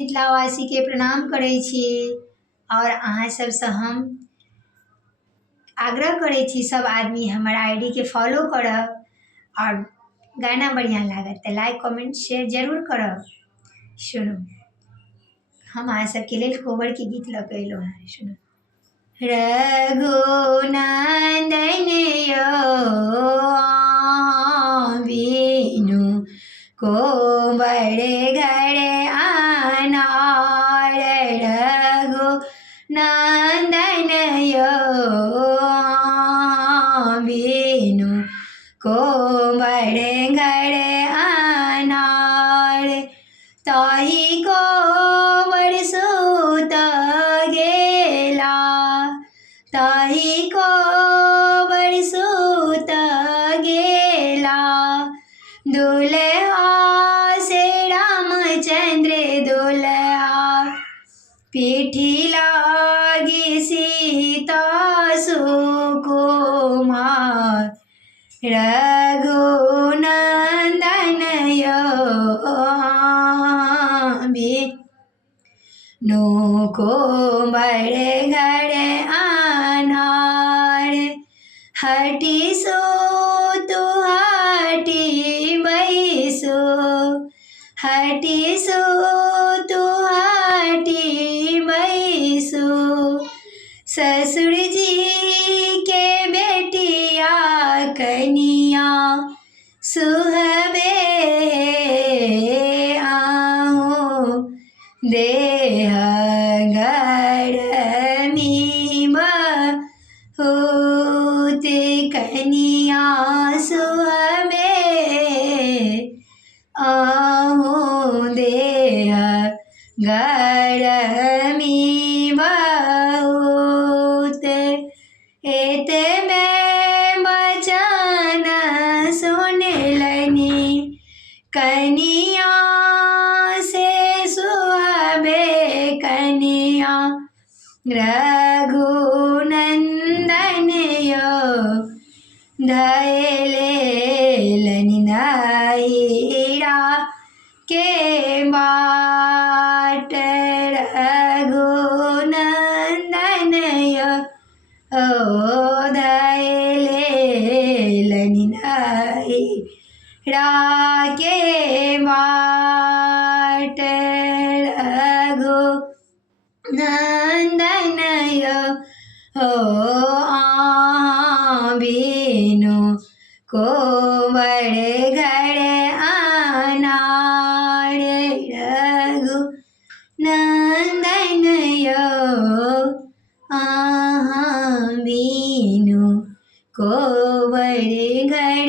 मिथिलावासी के प्रणाम करै छी और अहाँ सबसँ हम आग्रह करै छी सब आदमी हमर आईडी के फॉलो करब और गाना बढ़िआँ लागत तऽ लाइक कमेंट शेयर जरूर करब। सुनू हम अहाँ सबके लेल कोबर के गीत लऽ कऽ अयलहुँ हेँ। सुनू। रघुनंदन यो बीनु कोबर घर आनार रघुनंदन यो बीनु कोबर घर आनार ताहि कोबर सुत गेला ताहि कोबर सुत गेला दुल्हा से रामचंद्र दुल्हा पीठी लागी सीता सुकुमार रघुनंदन यो नो कोबर घर आनार हटी सो तू हटी बैसो हटी सो तू हटी बैसो ससुर जी के बेटिया कनिया सुहबे आओ देह गरमी बहुत कनिया सुहबे आहू देह गरमी बहुत एत में बचन सुनलनी कनिया से सुहबे कनिया रघुनंदन यो धैलेलनि नैरा के बाट रघुनंदन यो धैलेलनि नैरा के बाट रघुनंदन यो बीनु कोबर घर आनार रघुनंदन यो बीनु कोबर घर